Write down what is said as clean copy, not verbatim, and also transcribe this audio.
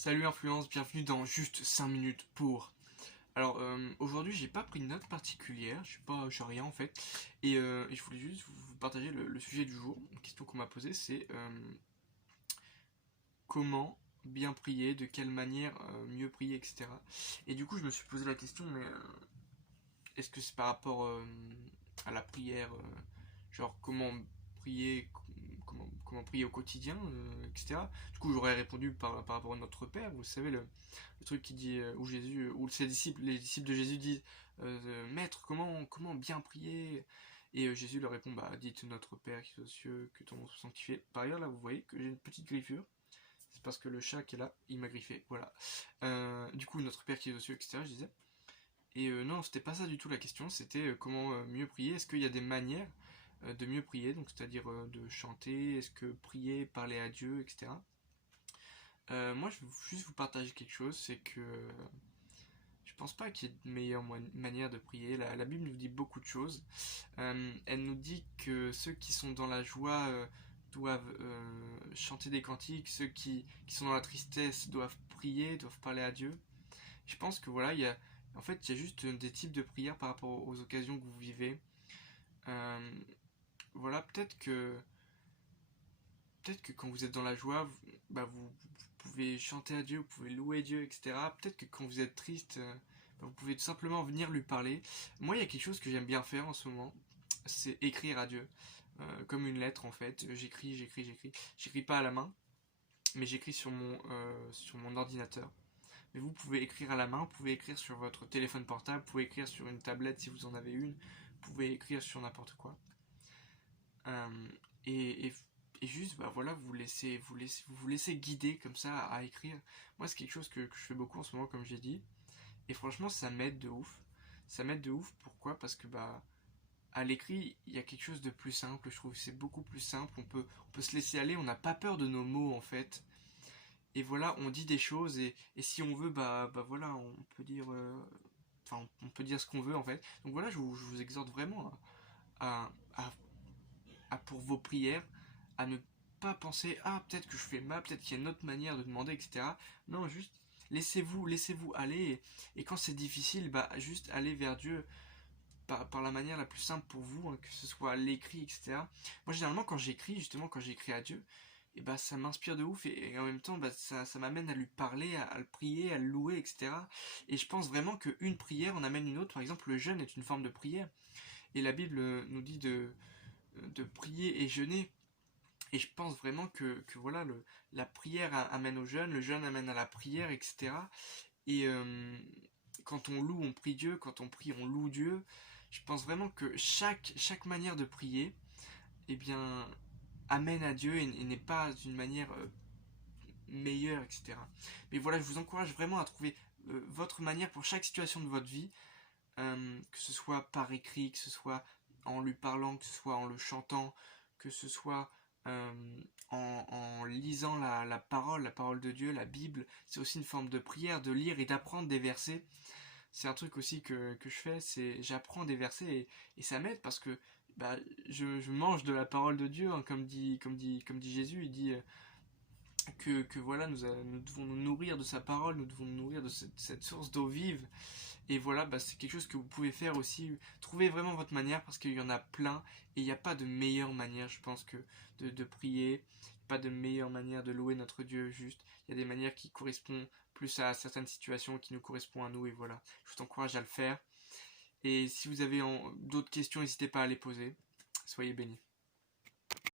Salut Influence, bienvenue dans juste 5 minutes pour. Alors aujourd'hui j'ai pas pris de note particulière, je sais rien en fait, et je voulais juste vous partager le sujet du jour. Une question qu'on m'a posée c'est comment bien prier, de quelle manière mieux prier, etc. Et du coup je me suis posé la question, mais est-ce que c'est par rapport à la prière, genre comment prier, comment prier au quotidien, etc. Du coup, j'aurais répondu par rapport à notre Père, vous savez, le truc qui dit, où Jésus, où les disciples de Jésus disent, Maître, comment bien prier. Et Jésus leur répond, bah, dites notre Père qui est aux cieux, que ton nom soit sanctifié. Par ailleurs, là, vous voyez que j'ai une petite griffure. C'est parce que le chat qui est là, il m'a griffé. Voilà. Du coup, notre Père qui est aux cieux, etc. Je disais. Et non, c'était pas ça du tout la question, c'était comment mieux prier. Est-ce qu'il y a des manières de mieux prier, donc c'est-à-dire de chanter, est-ce que prier, parler à Dieu, etc. Moi, je veux juste vous partager quelque chose, c'est que je pense pas qu'il y ait de meilleure manière de prier. La Bible nous dit beaucoup de choses. Elle nous dit que ceux qui sont dans la joie doivent chanter des cantiques, ceux qui sont dans la tristesse doivent prier, doivent parler à Dieu. Je pense que voilà, en fait, il y a juste des types de prières par rapport aux occasions que vous vivez. Euh, voilà, peut-être que quand vous êtes dans la joie, vous pouvez chanter à Dieu, vous pouvez louer Dieu, etc. Peut-être que quand vous êtes triste, vous pouvez tout simplement venir lui parler. Moi, il y a quelque chose que j'aime bien faire en ce moment, c'est écrire à Dieu. Comme une lettre en fait. J'écris. J'écris pas à la main, mais j'écris sur mon ordinateur. Mais vous pouvez écrire à la main, vous pouvez écrire sur votre téléphone portable, vous pouvez écrire sur une tablette si vous en avez une, vous pouvez écrire sur n'importe quoi. Euh, et, et, et juste, bah voilà, vous laissez guider comme ça à écrire. Moi, c'est quelque chose que je fais beaucoup en ce moment, comme j'ai dit. Et franchement, ça m'aide de ouf. Ça m'aide de ouf, pourquoi? Parce que bah, à l'écrit, il y a quelque chose de plus simple, je trouve. C'est beaucoup plus simple, on peut se laisser aller, on n'a pas peur de nos mots en fait. Et voilà, on dit des choses et si on veut, bah voilà, on peut dire, enfin, on peut dire ce qu'on veut en fait. Donc voilà, je vous exhorte vraiment à, à, pour vos prières, à ne pas penser, ah, peut-être que je fais mal, peut-être qu'il y a une autre manière de demander, etc. Non, juste laissez-vous aller et quand c'est difficile, bah juste aller vers Dieu par la manière la plus simple pour vous, hein, que ce soit l'écrit, etc. Moi, généralement, quand j'écris à Dieu, et bah, ça m'inspire de ouf et en même temps, bah, ça m'amène à lui parler, à le prier, à le louer, etc. Et je pense vraiment qu'une prière en amène une autre. Par exemple, le jeûne est une forme de prière. Et la Bible nous dit de prier et jeûner. Et je pense vraiment que voilà, la prière amène au jeûne, le jeûne amène à la prière, etc. Et quand on loue, on prie Dieu, quand on prie, on loue Dieu. Je pense vraiment que chaque manière de prier, eh bien, amène à Dieu et n'est pas d'une manière meilleure, etc. Mais voilà, je vous encourage vraiment à trouver votre manière pour chaque situation de votre vie, que ce soit par écrit, que ce soit en lui parlant, que ce soit en le chantant, que ce soit en lisant la parole de Dieu, la Bible. C'est aussi une forme de prière, de lire et d'apprendre des versets. C'est un truc aussi que je fais, c'est j'apprends des versets et ça m'aide parce que bah, je mange de la parole de Dieu, hein, comme dit Jésus, il dit que voilà, nous devons nous nourrir de sa parole, nous devons nous nourrir de cette source d'eau vive. Et voilà, bah, c'est quelque chose que vous pouvez faire aussi. Trouvez vraiment votre manière parce qu'il y en a plein et il n'y a pas de meilleure manière, je pense, que de prier. Pas de meilleure manière de louer notre Dieu juste. Il y a des manières qui correspondent plus à certaines situations, qui nous correspondent à nous et voilà. Je vous encourage à le faire. Et si vous avez d'autres questions, n'hésitez pas à les poser. Soyez bénis.